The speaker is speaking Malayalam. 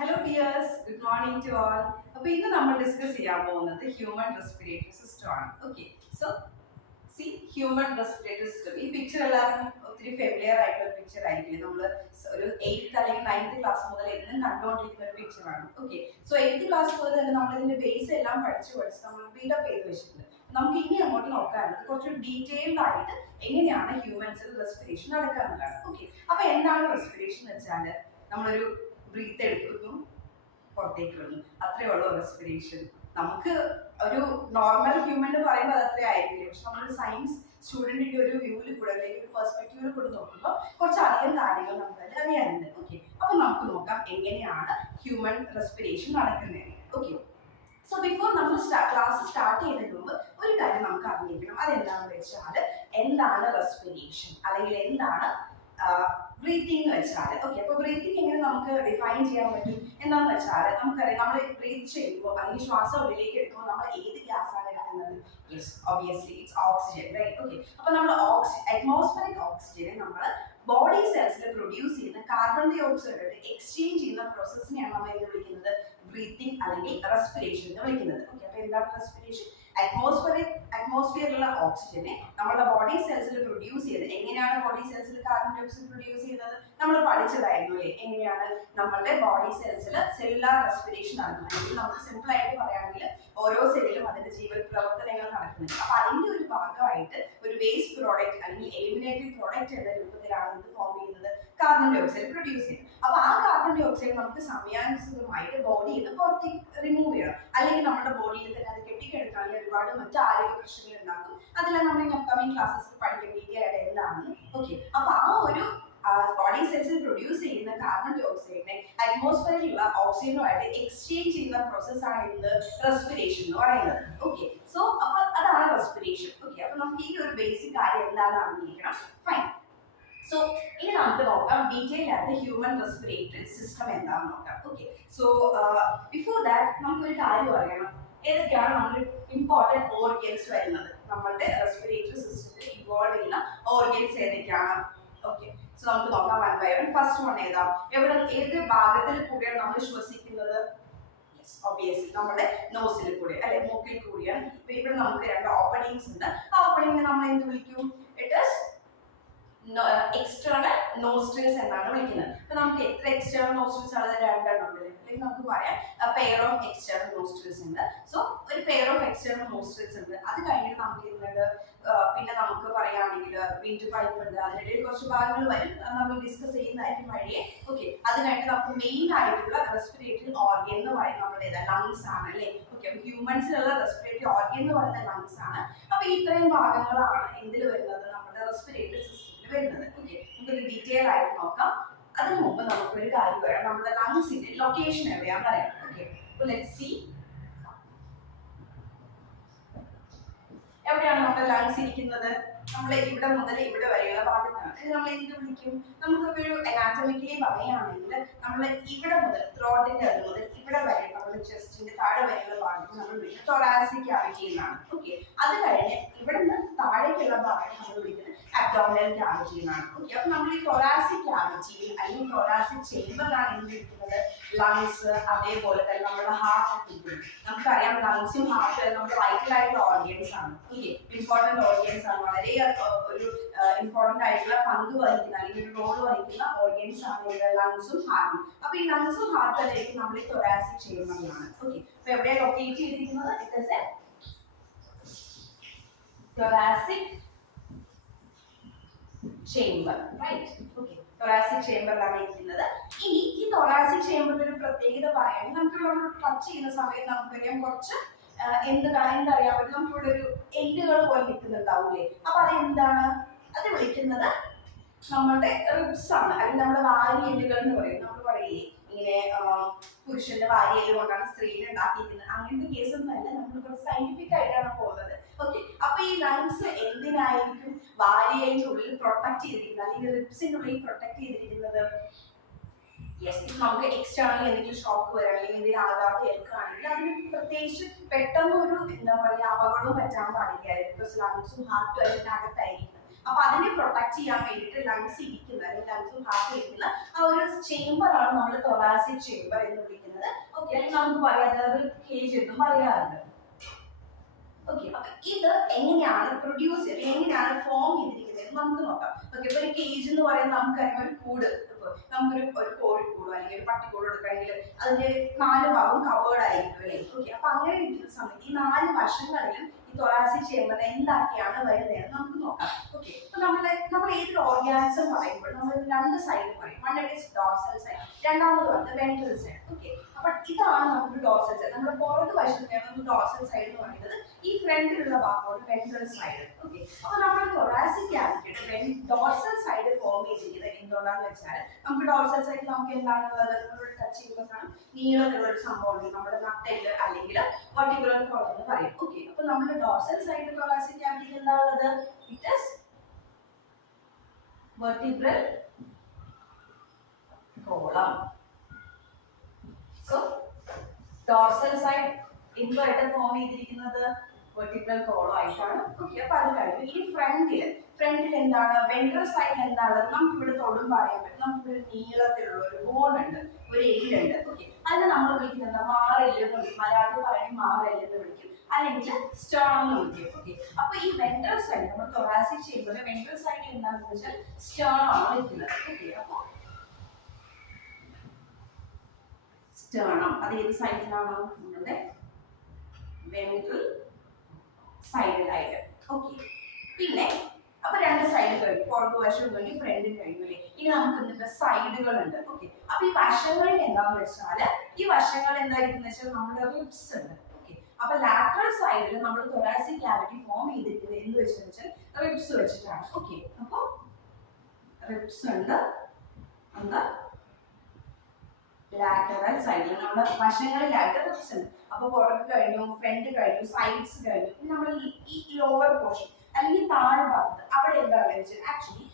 Hello dears, good morning to all. അപ്പോൾ ഇന്ന് നമ്മൾ ഡിസ്കസ് ചെയ്യാൻ പോകുന്നത് ഹ്യൂമൻ റെസ്പിറേറ്ററി സിസ്റ്റം ആണ്. Okay, so C human respiratory system. ഈ പിക്ചർ എല്ലാവർക്കും ഒത്തിരി ഫെമിലിയർ ആയിട്ടുള്ള പിക്ചർ ആയിരിക്കില്ലേ. നമ്മൾ ഒരു 8th അല്ലെങ്കിൽ 9th ക്ലാസ് മുതൽ എന്നും കണ്ടുകൊണ്ടിരിക്കുന്ന ഒരു പിക്ചറാണ്. ഓക്കെ, സോ 8th ക്ലാസ് മുതൽ തന്നെ നമ്മൾ ഇതിന്റെ ബേസ് എല്ലാം പഠിച്ച് നമ്മൾ ബിൽഡപ്പ് ചെയ്ത് വെച്ചിട്ടുണ്ട്. നമുക്ക് ഇനി അങ്ങോട്ട് നോക്കാനുള്ളത് കുറച്ച് ഡീറ്റെയിൽഡ് ആയിട്ട് എങ്ങനെയാണ് ഹ്യൂമൻസിൽ റെസ്പിറേഷൻ നടക്കാനുള്ളതാണ്. ഓക്കെ, അപ്പൊ എന്താണ് റെസ്പിറേഷൻ എന്ന് വെച്ചാൽ നമ്മളൊരു ബ്രീത്ത് എടുക്കുന്നു, പുറത്തേക്ക് വിടുന്നു, അത്രേ ഉള്ളൂ റെസ്പിറേഷൻ. നമുക്ക് ഒരു നോർമൽ ഹ്യൂമൻ എന്ന് പറയുമ്പോൾ അത് അത്രേ ആയിരിക്കില്ല. പക്ഷെ നമ്മൾ സയൻസ് സ്റ്റുഡന്റിന്റെ ഒരു വ്യൂവിൽ കൂടെ അല്ലെങ്കിൽ ഒരു പെർസ്പെക്റ്റീവിൽ കൂടെ നോക്കുമ്പോൾ കുറച്ചധികം കാര്യങ്ങൾ നമുക്ക് അതിൽ അറിയാനുണ്ട്. ഓക്കെ, അപ്പൊ നമുക്ക് നോക്കാം എങ്ങനെയാണ് ഹ്യൂമൻ റെസ്പിറേഷൻ നടക്കുന്നത്. ഓക്കെ, സോ ബിഫോർ നമ്മൾ ക്ലാസ് സ്റ്റാർട്ട് ചെയ്യുന്നതിന് മുമ്പ് ഒരു കാര്യം നമുക്ക് അറിഞ്ഞിരിക്കണം. അതെന്താണെന്ന് വെച്ചാൽ എന്താണ് റെസ്പിറേഷൻ അല്ലെങ്കിൽ എന്താണ് ബ്രീത്തിങ് വെച്ചാൽ. ഓക്കെ, അപ്പോൾ ബ്രീത്തിങ് എങ്ങനെ നമുക്ക് ഡിഫൈൻ ചെയ്യാൻ പറ്റും എന്താണെന്ന് വെച്ചാൽ നമുക്കറിയാം, നമ്മൾ ബ്രീത്ത് ചെയ്യുമ്പോൾ അല്ലെങ്കിൽ ശ്വാസം ഉള്ളിലേക്ക് എടുക്കുമ്പോൾ നമ്മൾ ഏത് ഗ്യാസാണ് എടുക്കുന്നത്? Yes, obviously it's oxygen, right? Okay, അപ്പോൾ നമ്മൾ അറ്റ്മോസ്ഫിയറിക് ഓക്സിജനെ നമ്മൾ ബോഡി സെൽസിൽ പ്രൊഡ്യൂസ് ചെയ്യുന്ന കാർബൺ ഡൈ ഓക്സൈഡ് എക്സ്ചേഞ്ച് ചെയ്യുന്ന പ്രോസസ്സിനെയാണ് നമ്മൾ എന്ത് വിളിക്കുന്നത്? ബ്രീത്തിങ് അല്ലെങ്കിൽ റെസ്പിറേഷൻ എന്ന് വിളിക്കുന്നത്. ഓക്കെ, അപ്പോൾ എന്താണ് റെസ്പിറേഷൻ? അറ്റ്മോസ്ഫിയറിലുള്ള ഓക്സിജനെ നമ്മുടെ ബോഡി സെൽസിൽ പ്രൊഡ്യൂസ് ചെയ്യുന്നത്. എങ്ങനെയാണ് ബോഡി സെൽസിൽ കാർബൺ ഡൈ ഓക്സൈഡ് പ്രൊഡ്യൂസ് ചെയ്യുന്നത്? നമ്മൾ പഠിച്ചതായിരുന്നു അല്ലേ? എങ്ങനെയാണ് നമ്മുടെ ബോഡി സെൽസിൽ സെല്ലുലാർ റെസ്പിറേഷൻ നടക്കുന്നത്. അല്ലെങ്കിൽ നമുക്ക് സിമ്പിൾ ആയിട്ട് പറയുകയാണെങ്കിൽ ഓരോ സെല്ലിലും അതിന്റെ ജീവൽ പ്രവർത്തനങ്ങൾ നടക്കുന്നുണ്ട്. അപ്പൊ അതിന്റെ ഒരു ഭാഗമായിട്ട് ഒരു വേസ്റ്റ് പ്രോഡക്റ്റ് അല്ലെങ്കിൽ എലിമിനേറ്ററി പ്രോഡക്റ്റ് എന്ന രൂപത്തിലാണ് ഇത് ഫോം ചെയ്യുന്നത്, കാർബൺ ഡൈ ഓക്സൈഡ് പ്രൊഡ്യൂസ് ചെയ്യുന്നത്. അപ്പൊ ആ കാർബൺ ഡൈ ഓക്സൈഡ് നമുക്ക് സമയാനുസൃതമായിട്ട് ബോഡിയിൽ നിന്ന് പുറത്തേക്ക് റിമൂവ് ചെയ്യണം. അല്ലെങ്കിൽ നമ്മുടെ ബോഡിയിൽ തന്നെ അത് കെട്ടിക്കെടുക്കാണെങ്കിൽ ഒരുപാട് മറ്റു ആരോഗ്യ പ്രശ്നങ്ങൾ ഉണ്ടാക്കും. അതെല്ലാം നമ്മൾ അപ്കമിങ് ക്ലാസ്സസിൽ പഠിക്കും ഡീറ്റെയിൽ ആയിട്ട് എന്താണെന്ന്. ഓക്കെ, അപ്പൊ ആ ഒരു ബോഡി സെൽസിൽ പ്രൊഡ്യൂസ് ചെയ്യുന്ന കാർബൺ ഡൈ ഓക്സൈഡിനെ അറ്റ്മോസ്ഫിയറിലുള്ള ഓക്സിജനുമായിട്ട് എക്സ്ചേഞ്ച് ചെയ്യുന്ന പ്രോസസ്സാണ് ഇത് റെസ്പിറേഷൻ എന്ന് പറയുന്നത്. ഓക്കെ, സോ അപ്പൊ അതാണ് റെസ്പിറേഷൻ. ഓക്കെ, അപ്പൊ നമുക്ക് ഈ ഒരു ബേസിക് കാര്യം എന്താണെന്ന് അറിഞ്ഞിരിക്കണം. ഫൈൻ. സോ ഇനി നമുക്ക് നോക്കാം ഡീറ്റെയിൽ ആയിട്ട് ഹ്യൂമൻ റെസ്പിറേറ്ററി സിസ്റ്റം എന്താണെന്ന് നോക്കാം. ഓക്കെ, സോ ബിഫോർ ദാറ്റ് നമുക്കൊരു കാര്യം അറിയണം. ഏതൊക്കെയാണ് നമ്മുടെ ഇമ്പോർട്ടൻറ്റ് ഓർഗൻസ് വരുന്നത്? നമ്മളുടെ റെസ്പിറേറ്ററി സിസ്റ്റത്തിൽ ഇൻവോൾവ് ചെയ്യുന്ന ഓർഗൻസ് ഏതൊക്കെയാണ്? ഓക്കെ, സോ നമുക്ക് നോക്കാം one by one. First one ഏതാ? ഏത് ഭാഗത്തിൽ കൂടിയാണ് നമ്മൾ ശ്വസിക്കുന്നത്? ഒബിയസ്ലി നമ്മുടെ നോസിൽ കൂടി അല്ലെ, മൂക്കിൽ കൂടിയാണ്. ഇപ്പൊ ഇവിടെ നമുക്ക് രണ്ട് ഓപ്പണിങ്സ് ഉണ്ട്. ആ ഓപ്പണിങ്ങിനെ നമ്മൾ എന്ത് വിളിക്കും? ഇറ്റ് ഈസ് എക്സ്റ്റേണൽ നോസ്ട്രിൽസ് എന്നാണ് വിളിക്കുന്നത്. അപ്പൊ നമുക്ക് എത്ര എക്സ്റ്റേണൽ നോസ്ട്രിൽസ് ആണ്? രണ്ടെണ്ണം ഉണ്ട്. അല്ലെങ്കിൽ നമുക്ക് പറയാം പെയർ ഓഫ് എക്സ്റ്റേണൽ നോസ്ട്രിൽസ് ഉണ്ട്. സോ ഒരു പെയർ ഓഫ് എക്സ്റ്റേണൽ നോസ്ട്രിൽസ് ഉണ്ട്. അത് കഴിഞ്ഞിട്ട് നമുക്ക് ഇരുന്നുണ്ട്. പിന്നെ നമുക്ക് പറയുകയാണെങ്കിൽ വിൻഡ് പൈപ്പ് ഉണ്ട്. അതിനിടയിൽ കുറച്ച് ഭാഗങ്ങൾ വരും, നമ്മൾ ഡിസ്കസ് ചെയ്യുന്നതായിരിക്കും വഴിയെ. ഓക്കെ, അത് കഴിഞ്ഞിട്ട് നമുക്ക് മെയിൻ ആയിട്ടുള്ള റെസ്പിറേറ്ററി ഓർഗൻ എന്ന് പറയുന്നത് നമ്മുടെ ലങ്സ് ആണ് അല്ലേ? ഓക്കെ, അപ്പൊ ഹ്യൂമൻസിലുള്ള റെസ്പിറേറ്ററി ഓർഗൻ എന്ന് പറയുന്ന ലങ്സ് ആണ്. അപ്പൊ ഇത്രയും ഭാഗങ്ങളാണ് എന്തിൽ വരുന്നത്? നമ്മുടെ റെസ്പിറേറ്ററി സിസ്റ്റത്തിൽ വരുന്നത്. ഓക്കെ, നമുക്കൊരു ഡീറ്റെയിൽ ആയിട്ട് നോക്കാം. അതിനു മുമ്പ് നമുക്കൊരു കാര്യം പറയാം. നമ്മുടെ ലങ്സിന്റെ ലൊക്കേഷൻ എവിടെയാന്ന് പറയാം. ഓക്കെ, അപ്പോൾ ലെറ്റ്സ് സീ എവിടെയാണ് നമ്മുടെ ലങ്സ് ഇരിക്കുന്നത്? നമ്മൾ ഇവിടെ മുതൽ ഇവിടെ വരെയുള്ള ഭാഗത്താണ്. ഇത് നമ്മൾ എന്ത് വിളിക്കും? നമുക്കൊരു അനാറ്റമിക്കലി പറയുകയാണെങ്കിൽ നമ്മൾ ഇവിടെ മുതൽ ത്രോട്ടിന്റെ അത് മുതൽ ഇവിടെ വരെ നമ്മുടെ ചെസ്റ്റിന്റെ താഴെ വരെയുള്ള ഭാഗത്ത് നമ്മൾ വിളിക്കുന്നത് തൊറാസിക് ക്യാവിറ്റി എന്നാണ്. ഓക്കെ, അത് കഴിഞ്ഞ് ഇവിടെ നിന്ന് താഴേക്കുള്ള ഭാഗം നമ്മൾ വിളിക്കുന്നത് അബ്ഡോമിനൽ ക്യാവിറ്റി എന്നാണ്. ഓക്കെ, അപ്പൊ നമ്മൾ ഈ തൊറാസിക് ക്യാവിറ്റിയിൽ അല്ലെങ്കിൽ തൊറാസിക് ചേമ്പറിലാണ് എന്തിരിക്കുന്നത്? ലങ്സ്, അതേപോലെ തന്നെ നമ്മുടെ ഹാർട്ട് ഇരിക്കുന്നത്. നമുക്കറിയാം ലങ്സും ഹാർട്ടും നമ്മുടെ വൈറ്റൽ ആയിട്ടുള്ള ഓർഗൻസ് ആണ്. ഓക്കെ, ഇമ്പോർട്ടന്റ് ഓർഗൻസ് ആണ്. വളരെ ഒരു ഇമ്പോർട്ടന്റ് ആയിട്ടുള്ള പങ്ക് വഹിക്കുന്ന അല്ലെങ്കിൽ ഒരു റോൾ വഹിക്കുന്ന ഓർഗൻസ് ആണ് ലങ്സും ഹാർട്ടും. അപ്പൊ ഈ ലങ്സും ഹാർട്ടും അതായിരിക്കും നമ്മൾ ഈ തൊറാസിക് ചേമ്പറിലാണ്. ഓക്കെ, അപ്പൊ എവിടെയാണ് ലൊക്കേറ്റ് ചെയ്തിരിക്കുന്നത്? It is A thoracic chamber, right? Okay, thoracic chamberലാണ് ഇരിക്കുന്നത്. ഇനി ഈ thoracic chamberന്റെ ഒരു പ്രത്യേകത പറയുകയാണെങ്കിൽ നമുക്ക് ടച്ച് ചെയ്യുന്ന സമയത്ത് നമുക്കറിയാം കുറച്ച് എന്തറിയാൻ പറ്റും? നമുക്കിവിടെ ഒരു എല്ലുകൾ പോലെ നിൽക്കുന്നുണ്ടാവൂലേ? അപ്പൊ അതെന്താണ്? അത് വിളിക്കുന്നത് നമ്മളുടെ റിബ്സ് ആണ്, അല്ലെങ്കിൽ നമ്മുടെ വാരി എല്ലുകൾ എന്ന് പറയും. നമ്മൾ പറയില്ലേ ഇങ്ങനെ പുരുഷന്റെ വാരി എല്ല് കൊണ്ടാണ് സ്ത്രീനെ ഉണ്ടാക്കിയിരിക്കുന്നത്. അങ്ങനത്തെ കേസൊന്നും അല്ല, നമ്മൾ കുറച്ച് സയന്റിഫിക് ആയിട്ടാണ് പോകുന്നത്. ഓക്കെ, അപ്പൊ ഈ ലങ്സ് എന്തിനായിരിക്കും വാരിയലിന്റെ ഉള്ളിൽ പ്രൊട്ടക്ട് ചെയ്തിരിക്കുന്നത് അല്ലെങ്കിൽ റിബ്സിന്റെ ഉള്ളിൽ പ്രൊട്ടക്ട് ചെയ്തിരിക്കുന്നത്? യെസ്, നമുക്ക് എക്സ്റ്റേണലി എന്തെങ്കിലും ഷോക്ക് വരാം അല്ലെങ്കിൽ എന്തെങ്കിലും ആഘാതം ഏൽക്കുകയാണെങ്കിൽ അതിന് പ്രത്യേകിച്ച് പെട്ടെന്ന് ഒരു എന്താ പറയുക അപകടവും പറ്റാൻ പാടില്ലായിരുന്നു. ബിക്കോസ് ലങ്സും ഹാർട്ടും അതിനകത്തായിരിക്കും. അപ്പൊ അതിനെ പ്രൊട്ടക്ട് ചെയ്യാൻ വേണ്ടിയിട്ട് ലങ്സ് ഇരിക്കുന്ന അല്ലെങ്കിൽ ലങ്സും ഹാർട്ട് ഇരിക്കുന്ന ആ ഒരു ചേംബറാണ് നമ്മൾ തൊറാസിക് ചേംബർ എന്ന് വിളിക്കുന്നത്. ഓക്കെ, അല്ലെങ്കിൽ നമുക്ക് പറയാതെ കേജ് എന്നും പറയാറുണ്ട്. ഓക്കെ, അപ്പൊ ഇത് എങ്ങനെയാണ് പ്രൊഡ്യൂസ് ചെയ്ത് എങ്ങനെയാണ് ഫോം ചെയ്തിരിക്കുന്നത് നമുക്ക് നോക്കാം. ഓക്കെ, ഇപ്പൊ ഒരു കേജ് എന്ന് പറയുന്നത് നമുക്കറിയാം ഒരു കൂട്. നമുക്കൊരു കോഴിക്കൂടോ അല്ലെങ്കിൽ ഒരു പട്ടിക്കൂടോ എടുക്കുകയാണെങ്കിൽ അതിന്റെ 4 ഭാഗം കവേർഡ് ആയിരിക്കും അല്ലേ. ഓക്കെ, അപ്പൊ അങ്ങനെ ഇരിക്കുന്ന സമയത്ത് ഈ 4 വശങ്ങളിലും ഈ തൊറാസിക് ചേംബർ എന്താക്കിയാണ് വരുന്നത് നമുക്ക് നോക്കാം. ഓക്കെ, അപ്പൊ നമ്മൾ ഏതൊരു ഓർഗാനിസം പറയുമ്പോൾ നമ്മൾ 2 സൈഡ് പറയും. One it is dorsal side, രണ്ടാമത് വന്നത് വെൻട്രൽ സൈഡ്. ഓക്കെ, അപ്പൊ ഇതാണ് നമുക്ക് ഡോർസൽ സൈഡ്. നമ്മുടെ പുറകു വശത്തെയാണ് നമുക്ക് ഡോർസൽ സൈഡ് എന്ന് പറയുന്നത്. ഈ ഫ്രണ്ടിലുള്ള ഭാഗമാണ് വെൻട്രൽ സൈഡ്. ഓക്കെ, അപ്പൊ നമ്മുടെ തൊറാസിക് ക്യാവിറ്റിയുടെ ഡോർസൽ സൈഡ് ഫോം ചെയ്തിരിക്കുന്നത് എന്തുകൊണ്ടാന്ന് വെച്ചാൽ നമുക്ക് ഡോർസൽ സൈഡ് നമുക്ക് എന്താണുള്ളത് നമ്മൾ ടച്ച് ചെയ്യുമ്പോഴാണ് നീളത്തിലുള്ള ഒരു സംഭവം നമ്മുടെ നട്ടെല്ല് അല്ലെങ്കിൽ വെർട്ടിബ്രൽ കോളം എന്ന് പറയും. ഓക്കെ, അപ്പൊ നമ്മുടെ ഡോർസൽ സൈഡ് തൊറാസിക് ക്യാവിറ്റിയിൽ എന്താണുള്ളത്? It is vertebral column. So dorsal side എന്തുമായിട്ട് ഫോം ചെയ്തിരിക്കുന്നത്? വെർട്ടിബ്രൽ കോളം ആയിട്ടാണ്. ഓക്കെ, അപ്പൊ അത് കഴിഞ്ഞു. ഇനി ഫ്രണ്ടിൽ എന്താണ്? വെൻട്രൽ സൈഡിൽ എന്താണ്? നമുക്ക് ഇവിടെ തൊടും പറയാൻ പറ്റും. നമുക്ക് ഒരു നീളത്തിലുള്ള ഒരു ബോൺ ഉണ്ട്, ഒരു എല്ലുണ്ട്. ഓക്കെ, അതിനെ നമ്മൾ വിളിക്കുന്നത് മാറെല്ല് എന്ന് വിളിക്കും. മലയാളത്തിൽ പറയുന്നത് മാറെല്ല് എന്ന് വിളിക്കും, അല്ലെങ്കിൽ സ്റ്റേർണം എന്ന് വിളിക്കും. ഓക്കെ, അപ്പൊ ഈ വെൻട്രൽ സൈഡ് നമ്മൾ തൊറാസിക് ചേംബറിലെ വെൻട്രൽ സൈഡിൽ എന്താണെന്ന് വെച്ചാൽ സ്റ്റേർണം ആണ് ഇരിക്കുന്നത്. ഓക്കെ, അപ്പൊ സ്റ്റേർണം അത് ഏത് സൈഡിലാണോ? നമ്മുടെ വെൻട്രൽ സൈഡിലായിട്ട്. ഓക്കെ, പിന്നെ അപ്പൊ 2 സൈഡ് കഴിഞ്ഞു, പുറകു വശം കഴിഞ്ഞു, ഫ്രണ്ട് കഴിഞ്ഞു അല്ലേ. ഇനി നമുക്ക് എന്നിട്ട് സൈഡുകളുണ്ട്. ഓക്കെ, അപ്പൊ ഈ വശങ്ങളിൽ എന്താന്ന് വെച്ചാൽ ഈ വശങ്ങൾ എന്തായിരിക്കും വെച്ചാൽ നമ്മുടെ റിബ്സ് ഉണ്ട്. ഓക്കെ, അപ്പൊ ലാറ്ററൽ സൈഡിൽ നമ്മൾ തൊറാസിക് ക്യാവിറ്റി ഫോം ചെയ്തിരിക്കുന്നത് എന്ന് വെച്ചാൽ റിബ്സ് വെച്ചിട്ടാണ്. ഓക്കെ, അപ്പൊ റിബ്സ് ഉണ്ട് എന്താ ലാറ്ററൽ സൈഡിൽ നമ്മുടെ വശങ്ങളിലായിട്ട് റിബ്സ് ഉണ്ട്. അപ്പൊ പുറത്ത് കഴിഞ്ഞു, ഫ്രണ്ട് കഴിഞ്ഞു, സൈഡ്സ് കഴിഞ്ഞു. പിന്നെ നമ്മൾ ഈ ലോവർ പോർഷൻ അല്ലെങ്കിൽ താഴ്ഭാഗത്ത് അവിടെ എന്താണെന്ന് വെച്ചാൽ ആക്ച്വലി